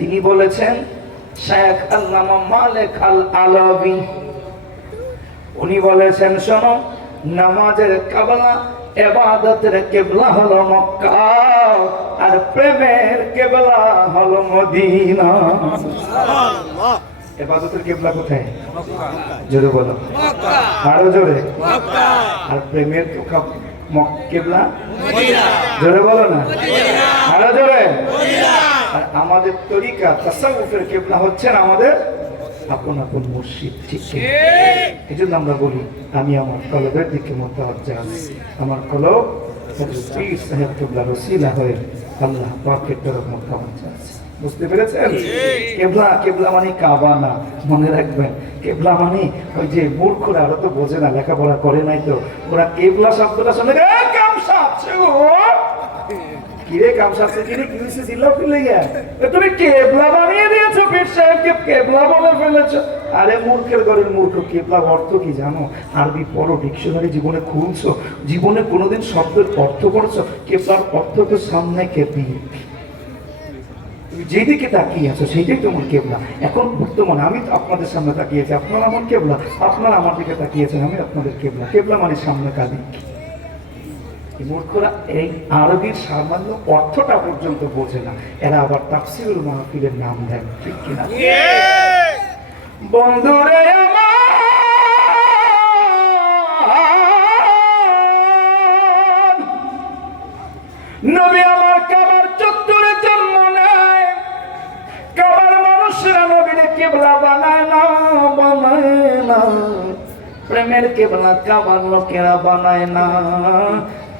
তিনি বলেছেন শেখ আল্লামা মালিক আল আলাবী, উনি বলেছেন শোনো, নামাজের কিবলা ইবাদতের কিবলা হলো মক্কা আর প্রেমের কিবলা হলো মদিনা। সুবহানাল্লাহ। ইবাদতের কিবলা কোথায়? মক্কা। জোরে বলো মক্কা। আরো জোরে মক্কা। আর প্রেমের কিবলা মদিনা। জোরে বলো না মদিনা। আরো জোরে মদিনা। আর আমাদের তরিকা তাসাউফের কিবলা হচ্ছে আমাদের আপন আপন মসজিদ। ঠিক এই জন্য আমরা বলি আমি আমার কলবের দিকে মুতাওয়াজ্জিহ আছি, আমার কলব পীর সাহেব কিবলার ওসিলা হয়ে আল্লাহ পাকের তরফ মুতাওয়াজ্জিহ আছে। বুঝতে পেরেছেন? কিবলা কিবলা মানে কাবা না, মনে রাখবেন। কিবলা মানে ওই যে মূর্খরা, ওরা তো বোঝে না, লেখাপড়া করে নাই, তো ওরা কিবলা শব্দটা শুনে কিরে কামসাচ্ছে কিরে কি হইছে জিল্লা ফেলে গিয়া তুমি কেবলা বানিয়ে দিয়েছো, পীর সাহেবকে কেবলা বলে ফেলেছো। আরে মূর্খের ঘরের মূর্খ, কেবলা অর্থ কি জানো? আরবি পড়ো, ডিকশনারি জীবনে খুলছো, জীবনে কোনোদিন শব্দের অর্থ পড়েছো? কেবলার অর্থ তো সামনে কেবি, তুমি যেদিকে তাকিয়ে আছো সেইটাই তোমার কেবলা। এখন বর্তমানে আমি তো আপনাদের সামনে তাকিয়েছি, আপনারা আমার কেবলা, আপনারা আমার দিকে তাকিয়েছেন, আমি আপনাদের কেবলা। কেবলা মানে সামনে কাদিক। মূর্খরা এই আরবির সামান্য অর্থটা পর্যন্ত বোঝে না, এরা আবার তাফসীরুল মাহফিলের নাম দেয়। ঠিক কিনা বন্ধুরে? নবী আমার কাবার চত্বরে জন্ম নেয়, কাবার মানুষরা নবীরে কিবলা বানায় না, বানায় না। প্রেমের কিবলা কাবার লোকেরা বানায় না।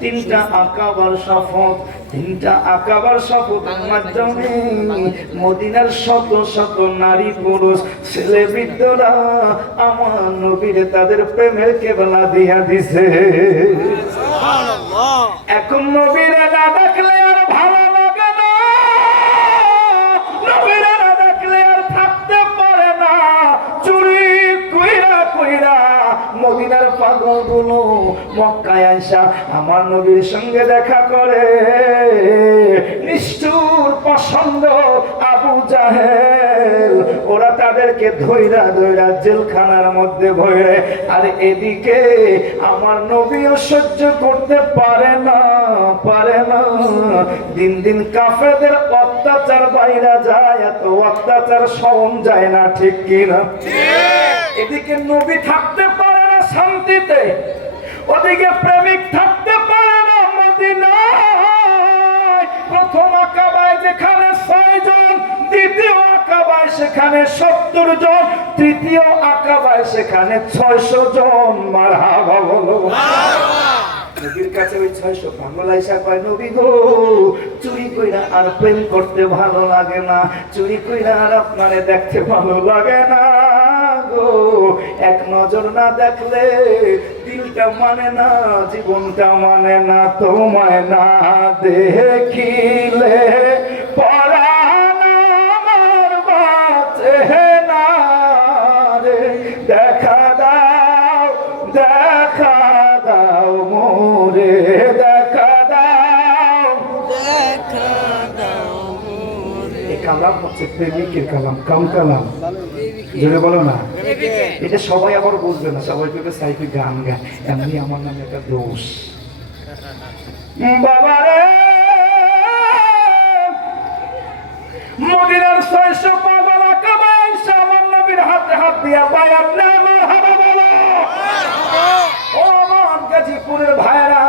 তিনটা আকাবার শপথ, তিনটা আকাবার শপথের মাধ্যমে মদিনার শত শত নারী পুরুষ ছেলে বৃদ্ধরা আমার নবীরে তাদের প্রেমের কিবলা দিয়া দিছে। সুবহানাল্লাহ। এখন নবীরে না দেখলে আর ভালো লাগে না, নবীরে না দেখলে আর থাকতে পারে না। চুরি কইরা কইরা মদিনার পাগলগুলো মক্কায় আইসা আমার নবীর সঙ্গে দেখা করে। নিষ্ঠুর পছন্দ আবু জাহেল, ওরা তাদেরকে ধইরা ধইরা জেলখানার মধ্যে ভরে। আর এদিকে আমার নবীও সহ্য করতে পারে না, পারে না। দিন দিন কাফেরদের অত্যাচার বাইরা যায়, এত অত্যাচার সহন যায় না। ঠিক কিনা? এদিকে নবী থাকতে পারে না শান্তিতে, ওদিকে প্রেমিক থাকতে পারে না মদিনায়। প্রথম আকাবায় যেখানে 6 জন, দ্বিতীয় আকাবায় সেখানে 70 জন, তৃতীয় আকাবায় সেখানে 600 জন। মারহাবা বলো। নবীর কাছে ওই 600 পাগল আইসা কয়, নবী গো, চুরি কইরা আর প্রেম করতে ভালো লাগে না, চুরি কইরা আর আপনারে দেখতে ভালো লাগে না গো। এক নজর না দেখলে দিলটা মানে না, জীবনটা মানে না, তোমায় না দেখিলে পরাণ আমার বাঁচে না রে। দেখা দাও, দেখা দাও মোরে, দেখা দাও, দেখা দাও মোরে। এই কালাম হচ্ছে প্রেমিকের কালাম, কাম কালাম। জোরে বলো না। এটা সবাই আবার বুঝবে না, সবাই কিন্তু সাইফি গান গায়, এমনি আমার নামে একটা দোষ। বাবারে মদিনার 600 পাগল আকাবায় আইসা আমার নবীর হাতে হাত দিয়া বায়াত নেয়। মারহাবা বলো। ও আমার গাজীপুরের ভাইরা,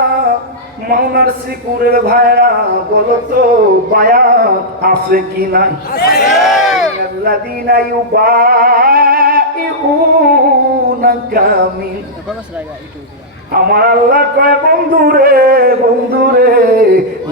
মাওনার শ্রীপুরের ভাইরা, বলো তো বায়াত আছে কি নাই? আল্লাযীনা ইউবাইউনাকা মিন। আমার আল্লাহ কয়, বন্ধুরে বন্ধুরে,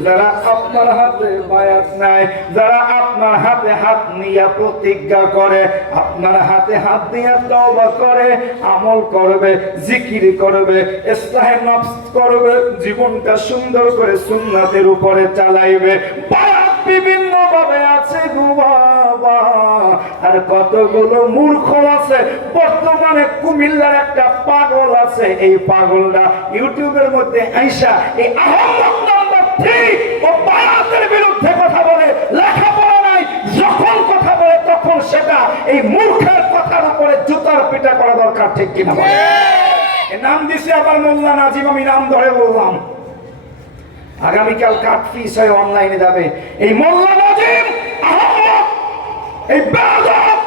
যারা আপনার হাতে বায়াত নেয়, যারা আপনার হাতে হাত নিয়ে প্রতিজ্ঞা করে, আপনার হাতে হাত দিয়ে তওবা করে, আমল করবে, জিকির করবে, ইসলাহে নফস করবে, জীবনটা সুন্দর করে সুন্নাতের উপরে চালাইবে। বায়াত বিভিন্ন ভাবে আছে গো বাবা। আর কতগুলো মূর্খ আছে। বর্তমানে কুমিল্লার একটা পাগল আছে, এই পাগলটা ইউটিউবের মধ্যে আইসা এই আহমদ নাম্বার 3 ও বায়াতের বিরুদ্ধে কথা বলে, লেখাপড়া নাই, এই মূর্খের কথার উপরে জুতার পিটা করা দরকার, ঠিক কিনা? নাম দিছে আবার মোল্লা নাজিম, আমি নাম ধরে বললাম। আগামীকাল কাট ফিস হয়ে অনলাইনে যাবে। এই মোল্লা নাজিম আহমদ, এই বেয়াদব,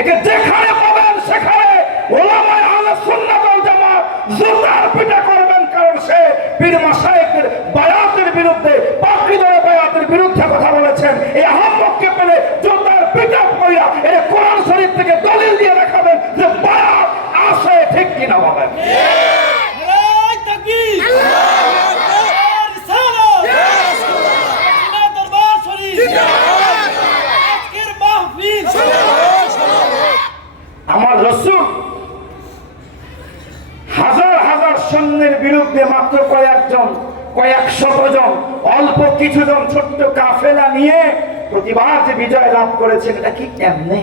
একে যেখানে পাবেন সেখানে ওলামায়ে আহলে সুন্নাত ওয়াল জামাত জুতার পিটা করবেন, কারণ সে পীর মাশায়েখদের বায়াতের বিরুদ্ধে, পাকড়িদের বায়াতের বিরুদ্ধে কথা বলেছেন। এই আহমদকে পেলে জুতার পিটা কইরা এর কোরআন শরীফ থেকে দলিল দিয়ে দেখাবেন যে বায়াত আছে, ঠিক কিনা বলেন? নারায়ে তাকবীর, আল্লাহু রিসালাত, ইয়া দরবার শরীফ, আজকের মাহফিল। আমার রাসূল হাজার হাজার সৈন্যের বিরুদ্ধে মাত্র কয়েক শত জন, অল্প কিছু জন ছোট্ট কাফেলা নিয়ে প্রতিবার যে বিজয় লাভ করেছেন, এটা কি এমনি?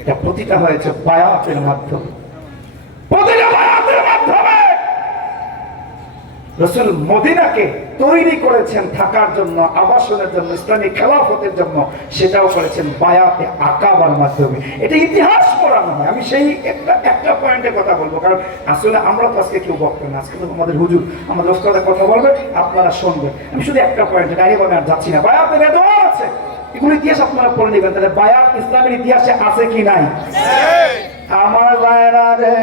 এটা প্রতিটা হয়েছে বায়াতের মাধ্যমে। প্রতিটা বায়াতের মাধ্যমে রাসূল মদিনাকে তৈরি করেছেন থাকার জন্য, আবাসনের জন্য, ইসলামী খেলাফতের জন্য, সেটাও করেছেন বায়াতে আকাবার মাধ্যমে। এটা ইতিহাস পড়ানো হয়। আমি সেই একটা পয়েন্টে কথা বলবো, কারণ আসলে আমরা তো আজকে কেউ বক্তা না, আজকে তো আমাদের হুজুর আমাদের ওস্তাদ কথা বলবে, আপনারা শুনবেন। আমি শুধু একটা পয়েন্টে গাড়ি বলে আর যাচ্ছি না। বায়াতের রেদওয়ান আছে, এগুলো ইতিহাস আপনারা পড়ে নেবেন। তাহলে বায়াত ইসলামের ইতিহাসে আছে কি নাই? আমার ভাইরা রে,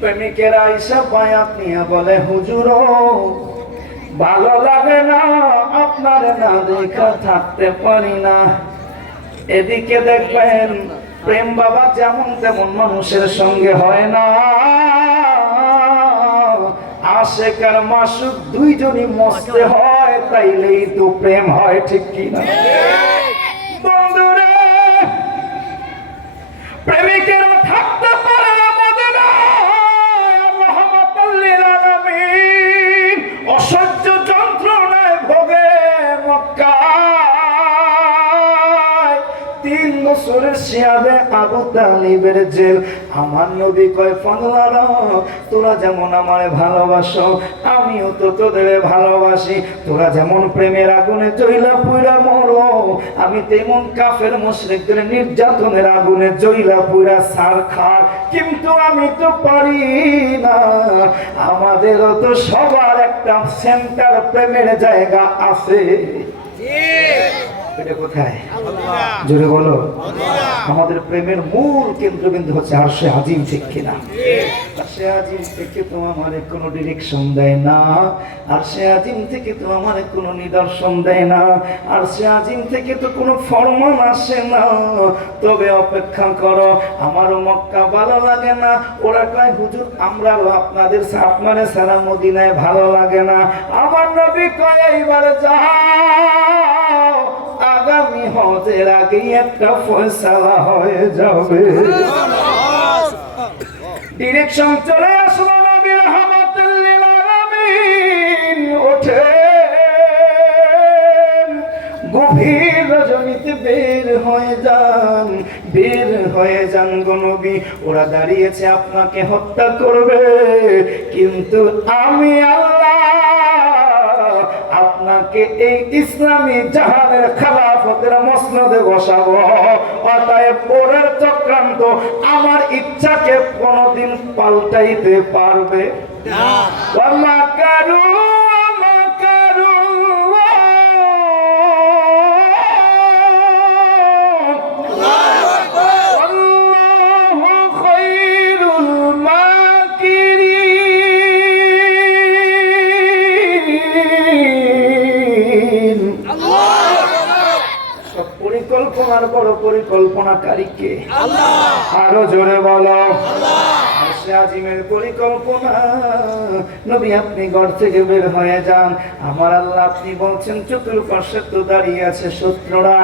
প্রেমিকেরা এসে বায়াত নিয়ে বলে, হুজুর ভালো লাগে না, আপনার না দেখা থাকতে পারি না। এদিকে দেখবেন প্রেম বাবা যেমন তেমন মানুষের সঙ্গে হয় না, আশেক আর মাসুক দুইজনই মস্তে হয়, তাইলেই তো প্রেম হয়, ঠিক কিনা? বন্ধুরা, প্রেমিকেরা থাকতে পারে না মদিনায়, রহমাতুল লিল আলামিন অসহ্য যন্ত্রণায় ভোগে মক্কায়। 3 বছরের সিয়াদে আবু তালিবের জেল। আমার নবী কয়, পাগলারা, তোরা যেমন আমারে ভালোবাসো, আমিও তো তোদের ভালোবাসি। তোরা যেমন প্রেমের আগুনে জ্বলা পুইরা মরো, আমি তেমন কাফের মুশরিকদের নির্যাতনের আগুনে জ্বলা পুইরা ছার খাই। কিন্তু আমি তো পারি না, আমাদেরও তো সবার একটা সেন্টার প্রেমের জায়গা আছে। এটা কোথায়? জোরে বলো। আমাদের প্রেমের মূল কেন্দ্রবিন্দু হচ্ছে আরশে আজিম, ঠিক কিনা? আরশে আজিম থেকে তো আমার কোনো ডিরেকশন দেয় না, আরশে আজিম থেকে তো আমার কোনো নিদর্শন দেয় না, আরশে আজিম থেকে তো কোনো ফরমান আসে না। তবে অপেক্ষা করো, আমারও মক্কা ভালো লাগে না। ওরা কয়, হুজুর আমরাও আপনাদের আপনারে সারা মদিনায় ভালো লাগে না। আমার নবী কয়, এইবার যাও, আগামী হজের আগে একটা ফয়সালা হয়ে যাবে। ডিরেকশন চলে আসলো, নবী রাহমাতুল লিল আলামিন ওঠে, গভীর রজনীতে বের হয়ে যান গো নবী। ওরা দাঁড়িয়েছে আপনাকে হত্যা করবে, কিন্তু আমি আল্লাহ আপনাকে এই ইসলামী জাহানের খেলাফতের মসনদে বসাবো। অতএব পরের চক্রান্ত আমার ইচ্ছাকে কোনদিন পাল্টাইতে পারবে না। পরিকল্পনার বড় পরিকল্পনাকারী কে? আল্লাহ। আরো জোরে বলো, আরশে আজিমের পরিকল্পনা। নবী আপনি ঘর থেকে বের হয়ে যান, আমার আল্লাহ আপনি বলছেন চতুর্পার্শ্বে তো দাঁড়িয়ে আছে শত্রুরা।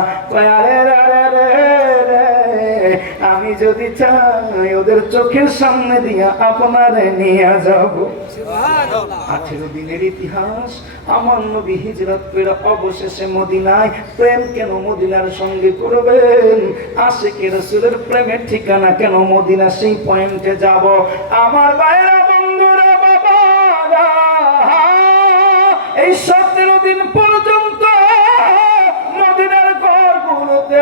আমি যদি চাই ওদের চোখের সামনে দিয়া আপনারে নিয়ে যাব। 18 দিনের ইতিহাস। আমার নবী হিজরত করে অবশেষে মদিনায়। প্রেম কেন মদিনার সঙ্গে করবেন? আশিকে রাসূলের প্রেমের ঠিকানা কেন মদিনা, সেই পয়েন্টে যাব। আমার ভাইরা, বন্ধুরা, বাবারা, এই 17 দিন পর্যন্ত মদিনার ঘরগুলোতে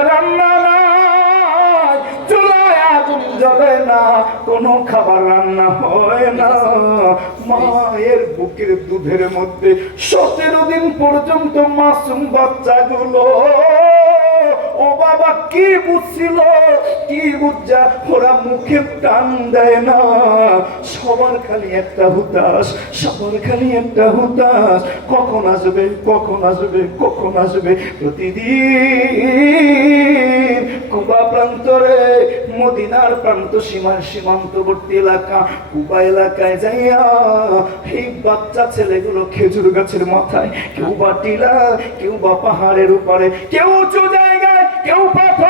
কোনো খাবার রান্না হয় না। মায়ের বুকের দুধের মধ্যে 17 দিন পর্যন্ত মাসুম বাচ্চাগুলো ও বাবা কি বুঝছিল, কি বুঝা ওরা মুখে টান দেয় না। সবার খালি একটা হুতাশ, সবার খালি একটা হুতাশ, কখন আসবে, কখন আসবে, কখন আসবে। প্রতিদিন কুবা প্রান্তরে, মদিনার প্রান্ত সীমার সীমান্তবর্তী এলাকা কুবা এলাকায় যাইয়া এই বাচ্চা ছেলেগুলো খেজুর গাছের মাথায়, কেউ বা টিলা, কেউ বা পাহাড়ের উপরে, কেউ উঁচু জায়গায়, কেউ পাথর